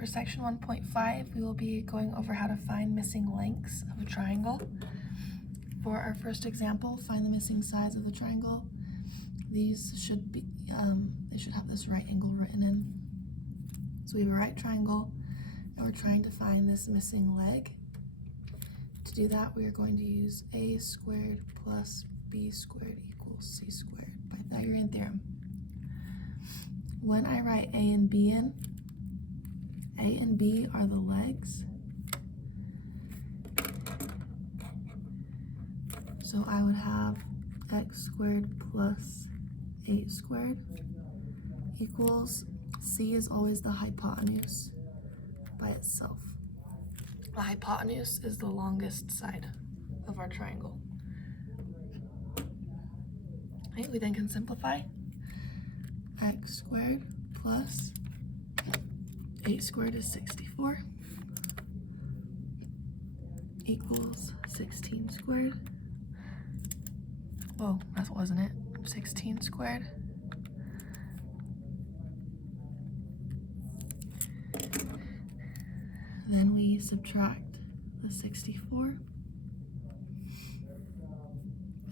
For section 1.5, we will be going over how to find missing lengths of a triangle. For our first example, find the missing sides of the triangle. These should be, they should have this right angle written in. So we have a right triangle, and we're trying to find this missing leg. To do that, we are going to use a squared plus b squared equals c squared, Pythagorean theorem. When I write a and b in, a and b are the legs. So I would have x squared plus 8 squared equals, c is always the hypotenuse by itself. The hypotenuse is the longest side of our triangle. Okay, we then can simplify. X squared plus 8 squared is 64 equals 16 squared. Whoa, that wasn't it. 16 squared. Then we subtract the 64.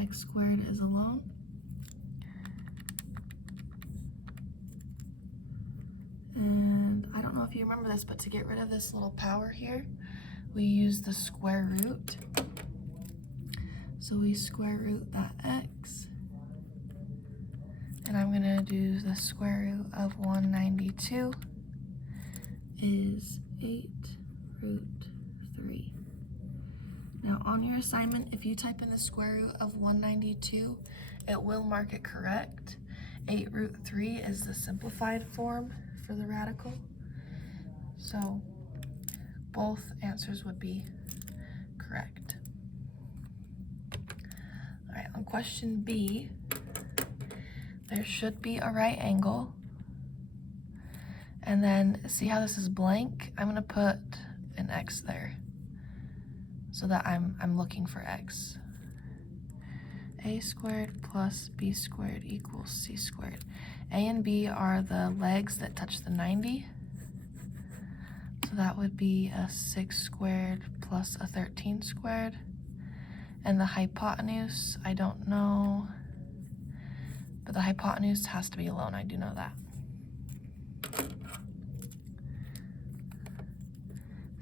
X squared is alone. And I don't know if you remember this, but to get rid of this little power here, we use the square root. So we square root that x, and I'm gonna do the square root of 192 is 8 root 3. Now on your assignment, if you type in the square root of 192, it will mark it correct. 8 root 3 is the simplified form for the radical. So both answers would be correct. All right, on question B, there should be a right angle. And then see how this is blank? I'm gonna put an X there so that I'm looking for X. A squared plus b squared equals c squared. A and b are the legs that touch the 90. So that would be a 6 squared plus a 13 squared. And the hypotenuse, I don't know, but the hypotenuse has to be alone, I do know that.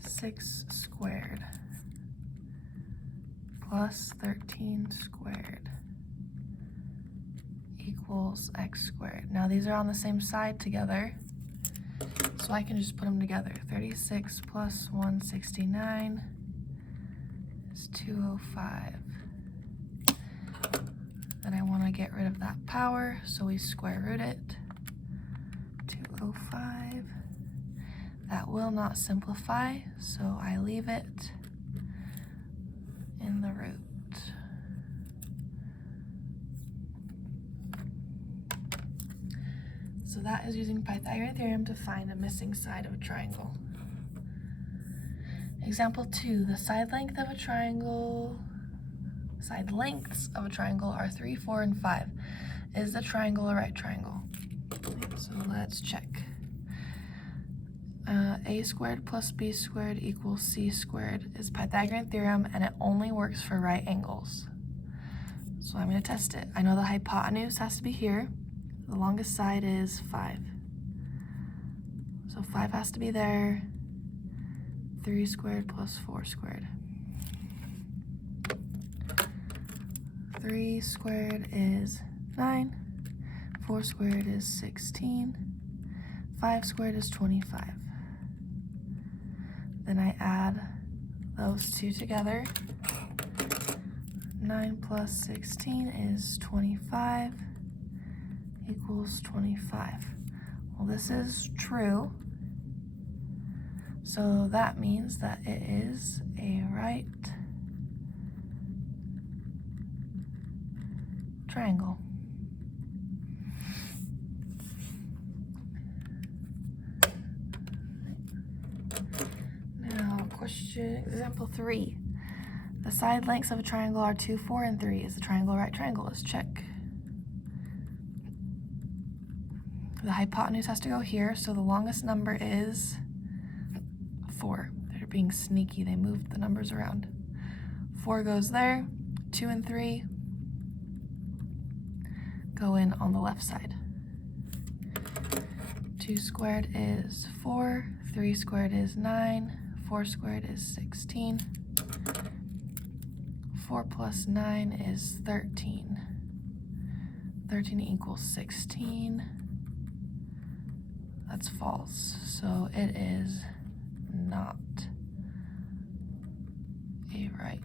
6 squared plus 13 squared equals x squared. Now these are on the same side together, so I can just put them together. 36 plus 169 is 205. Then I want to get rid of that power, so we square root it. 205. That will not simplify, so I leave it in the root. So that is using Pythagorean theorem to find a missing side of a triangle. Example 2, the side lengths of a triangle are 3, 4, and 5. Is the triangle a right triangle? So let's check. A squared plus b squared equals c squared is Pythagorean theorem, and it only works for right angles. So I'm going to test it. I know the hypotenuse has to be here. The longest side is 5. So 5 has to be there. 3 squared plus 4 squared. 3 squared is 9. 4 squared is 16. 5 squared is 25. Then I add those two together. 9 plus 16 is 25 equals 25. Well, this is true. So that means that it is a right triangle. Example 3. The side lengths of a triangle are 2, 4, and 3. Is the triangle a right triangle? Let's check. The hypotenuse has to go here, so the longest number is 4. They're being sneaky, they moved the numbers around. 4 goes there, 2 and 3 go in on the left side. 2 squared is 4, 3 squared is 9, 4 squared is 16. 4 plus 9 is 13. 13 equals 16. That's false, so it is not a right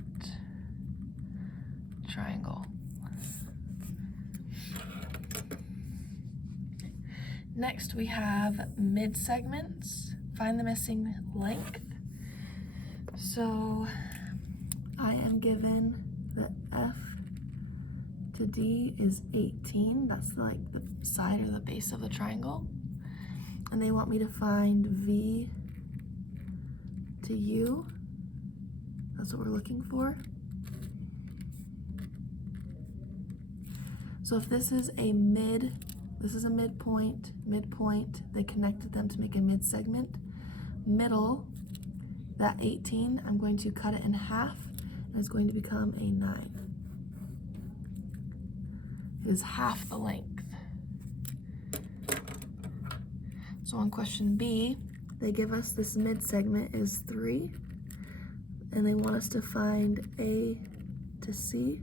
triangle. Next we have mid-segments. Find the missing length. So I am given that F to D is 18. That's like the side or the base of the triangle. And they want me to find V to U. That's what we're looking for. So if this is a midpoint, they connected them to make a mid-segment. Middle, that 18, I'm going to cut it in half, and it's going to become a 9. It is half the length. So on question B, they give us this mid-segment is 3, and they want us to find A to C.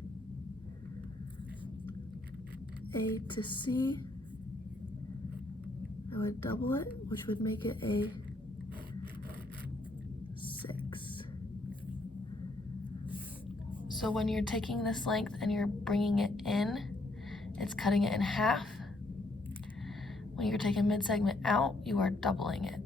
A to C, I would double it, which would make it a 6. So when you're taking this length and you're bringing it in, it's cutting it in half. When you're taking mid-segment out, you are doubling it.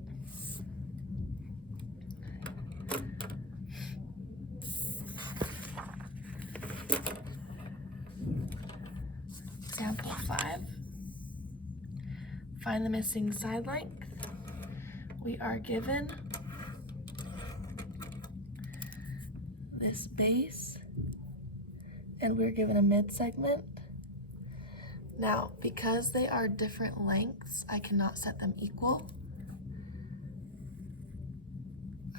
Example 5. Find the missing side length. We are given this base, and we're given a mid-segment. Now, because they are different lengths, I cannot set them equal.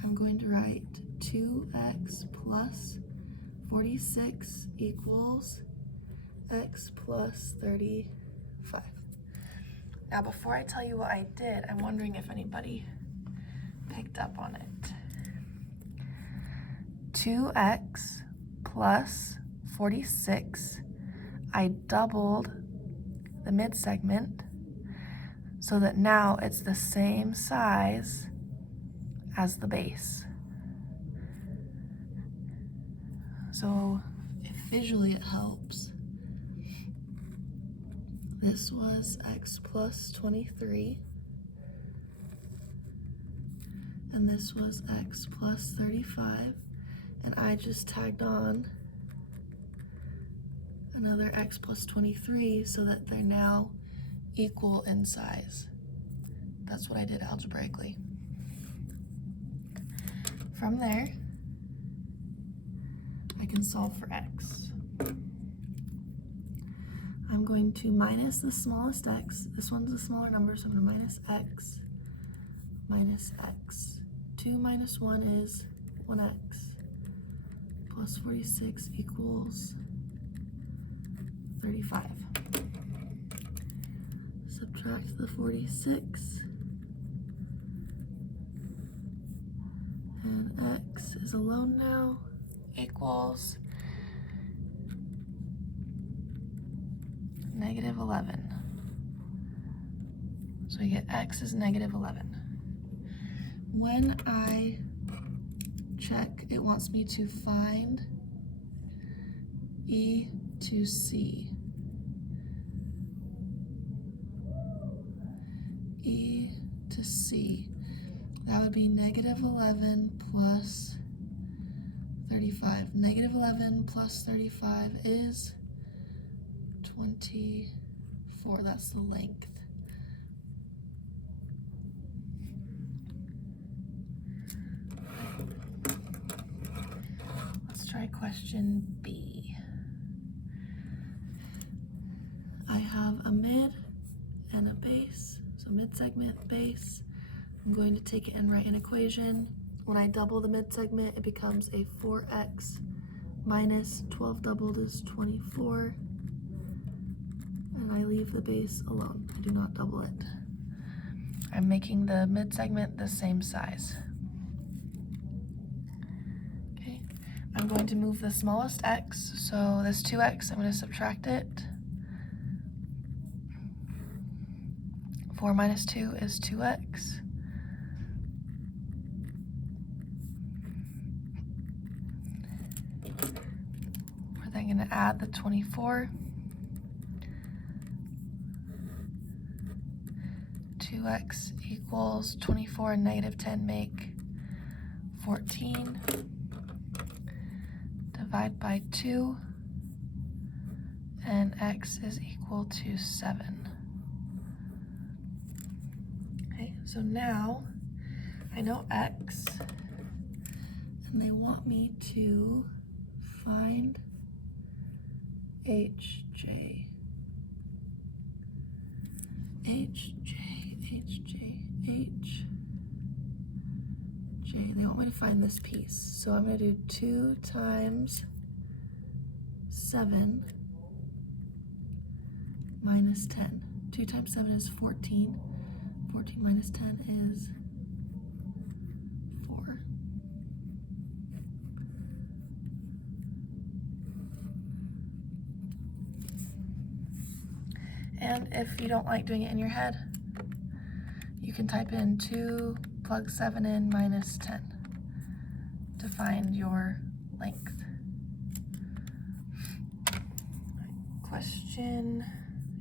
I'm going to write 2x plus 46 equals x plus 35. Now, before I tell you what I did, I'm wondering if anybody picked up on it. 2x plus 46, I doubled the mid-segment so that now it's the same size as the base. So if visually it helps, this was x plus 23, and this was x plus 35, and I just tagged on another x plus 23 so that they're now equal in size. That's what I did algebraically. From there, I can solve for x. I'm going to minus the smallest x. This one's a smaller number, so I'm going to minus x. 2 minus 1 is 1x. Plus 46 equals 35. Subtract the 46. And x is alone now, equals negative 11. So we get x is negative 11. When I check, it wants me to find E to C. E to C. That would be negative 11 plus 35. Negative 11 plus 35 is 24. That's the length. Let's try question B. I have a mid and a base. So mid-segment, base. I'm going to take it and write an equation. When I double the mid-segment, it becomes a 4x minus 12 doubled is 24. And I leave the base alone. I do not double it. I'm making the mid-segment the same size. Okay, I'm going to move the smallest x, so this 2x, I'm going to subtract it. 4 minus 2 is 2x. We're then going to add the 24. 2x equals 24 and negative 10 make 14. Divide by 2, and x is equal to 7. Okay, so now I know x, and they want me to find HJ. They want me to find this piece. So I'm going to do 2 times 7 minus 10. 2 times 7 is 14. 14 minus 10 is 4. And if you don't like doing it in your head, you can type in 2, plug 7 in, minus 10 to find your length. Question,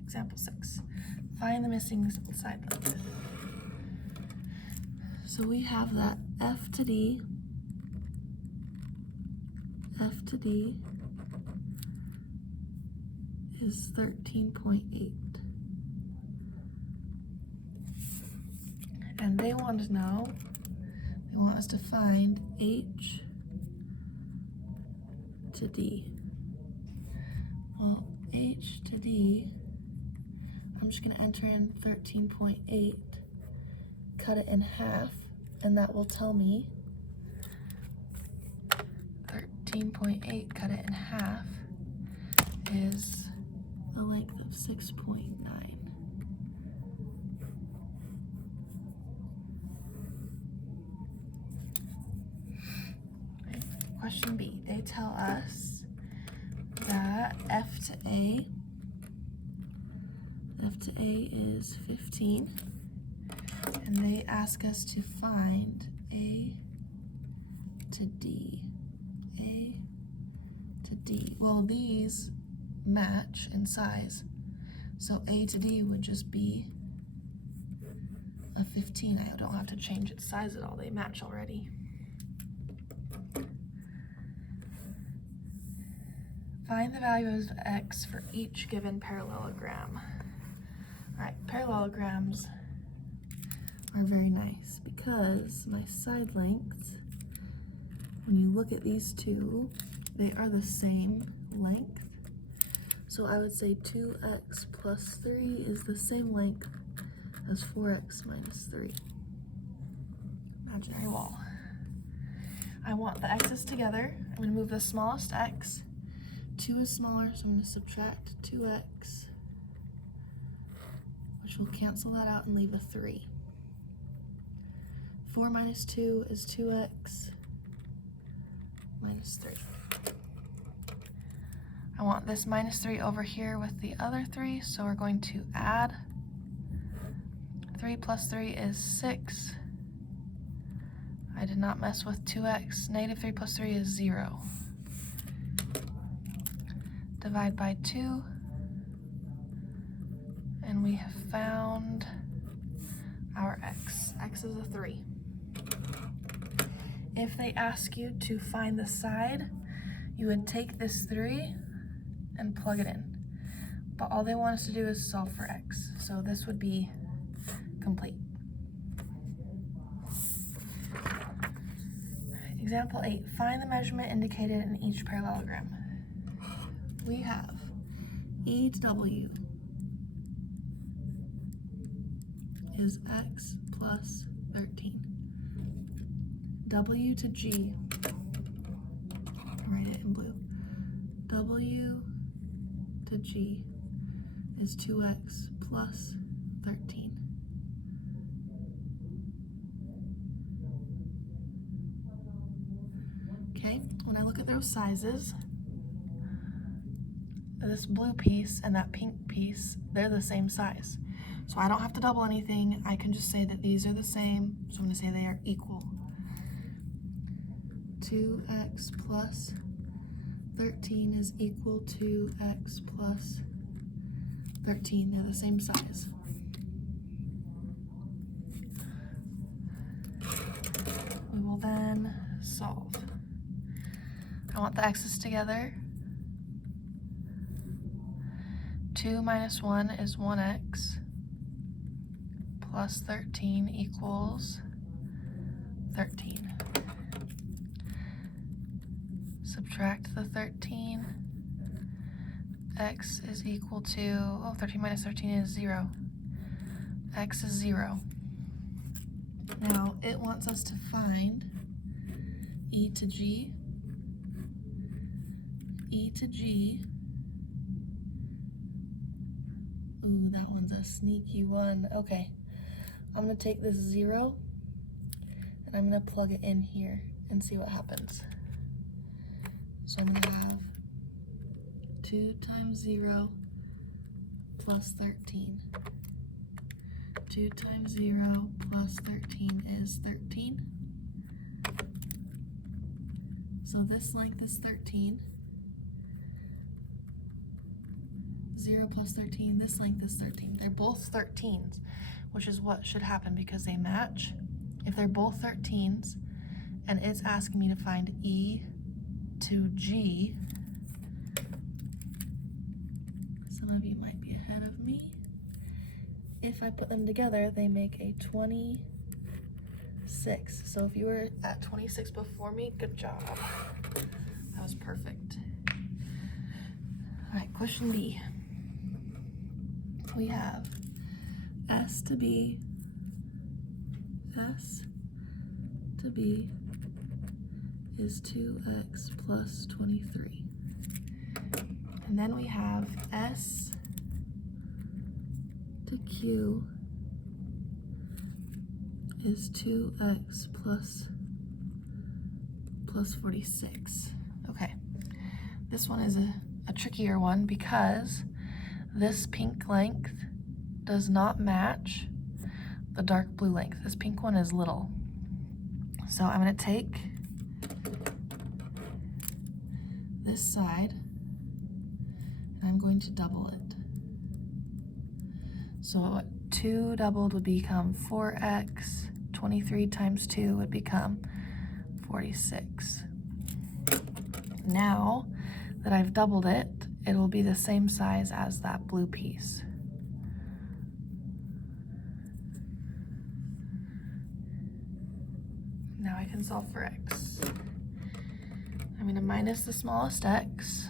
example 6. Find the missing side length. So we have that F to D is 13.8. And they want to know, they want us to find H to D. Well, H to D, I'm just going to enter in 13.8, cut it in half, and that will tell me 13.8 cut it in half is a length of 6.9. Question B, they tell us that F to A is 15, and they ask us to find A to D. A to D. Well, these match in size, so A to D would just be a 15. I don't have to change its size at all. They match already. Find the value of x for each given parallelogram. All right, parallelograms are very nice because my side lengths, when you look at these two, they are the same length. So I would say 2x plus 3 is the same length as 4x minus 3. Imaginary wall. I want the x's together. I'm going to move the smallest x. 2 is smaller, so I'm going to subtract 2x, which will cancel that out and leave a 3. 4 minus 2 is 2x minus 3. I want this minus 3 over here with the other 3, so we're going to add. 3 plus 3 is 6. I did not mess with 2x. Negative 3 plus 3 is 0. Divide by 2, and we have found our x. X is a 3. If they ask you to find the side, you would take this 3 and plug it in. But all they want us to do is solve for x, so this would be complete. Example 8, find the measurement indicated in each parallelogram. We have E to W is x plus 13. W to G, write it in blue, W to G is 2x plus 13. Okay, when I look at those sizes, this blue piece and that pink piece, they're the same size. So I don't have to double anything. I can just say that these are the same. So I'm going to say they are equal. 2x plus 13 is equal to x plus 13. They're the same size. We will then solve. I want the x's together. 2 minus 1 is 1x plus 13 equals 13. Subtract the 13. X is equal to, 13 minus 13 is 0. X is 0. Now it wants us to find e to g. E to g. Ooh, that one's a sneaky one. Okay, I'm gonna take this 0 and I'm gonna plug it in here and see what happens. So I'm gonna have 2 times 0 plus 13. 2 times 0 plus 13 is 13. So this length is 13. 0 plus 13, this length is 13. They're both 13s, which is what should happen because they match. If they're both 13s and it's asking me to find E to G, some of you might be ahead of me. If I put them together, they make a 26. So if you were at 26 before me, good job. That was perfect. All right, question B. We have S to B is 2x plus 23. And then we have S to Q is 2x plus 46. Okay, this one is a trickier one because this pink length does not match the dark blue length. This pink one is little. So I'm going to take this side and I'm going to double it. So 2 doubled would become 4x, 23 times 2 would become 46. Now that I've doubled it, it will be the same size as that blue piece. Now I can solve for x. I'm going to minus the smallest x.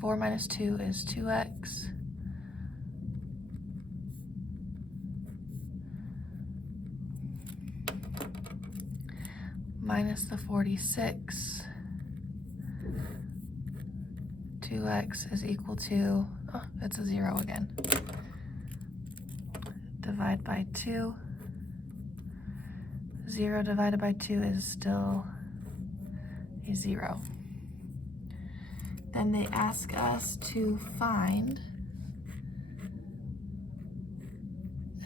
4 minus 2 is 2x. Minus the 46. 2x is equal to, it's a 0 again. Divide by 2. 0 divided by 2 is still a 0. Then they ask us to find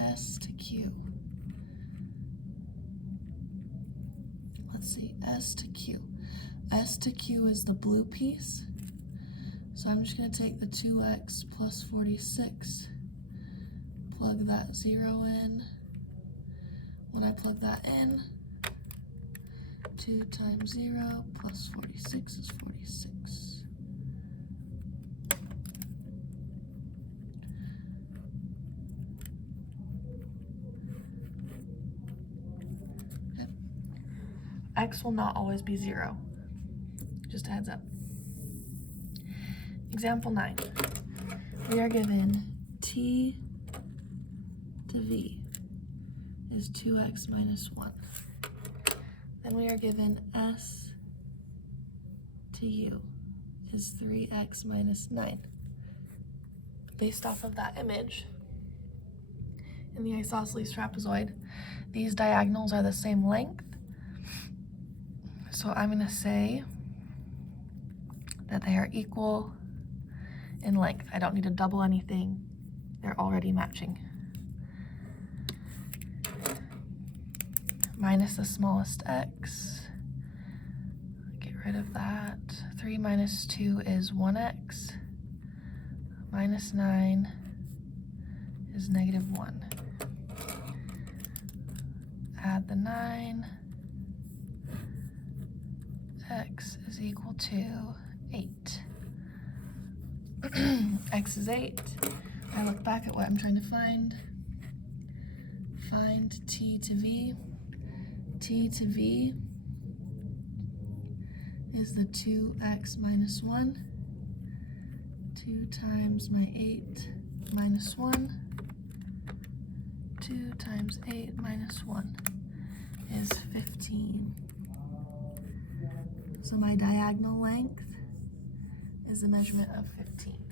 S to Q. Let's see, S to Q. S to Q is the blue piece. So I'm just going to take the 2x plus 46, plug that 0 in. When I plug that in, 2 times 0 plus 46 is 46. Yep. X will not always be 0. Just a heads up. Example 9. We are given T to V is 2x minus 1. Then we are given S to U is 3x minus 9. Based off of that image, in the isosceles trapezoid, these diagonals are the same length. So I'm going to say that they are equal in length. I don't need to double anything. They're already matching. Minus the smallest x. Get rid of that. 3 minus 2 is 1x. Minus 9 is negative 1. Add the 9. X is equal to 8. X is 8. I look back at what I'm trying to find. Find t to v. T to v is the 2x minus 1. 2 times my 8 minus 1. 2 times 8 minus 1 is 15. So my diagonal length is the measurement of 15.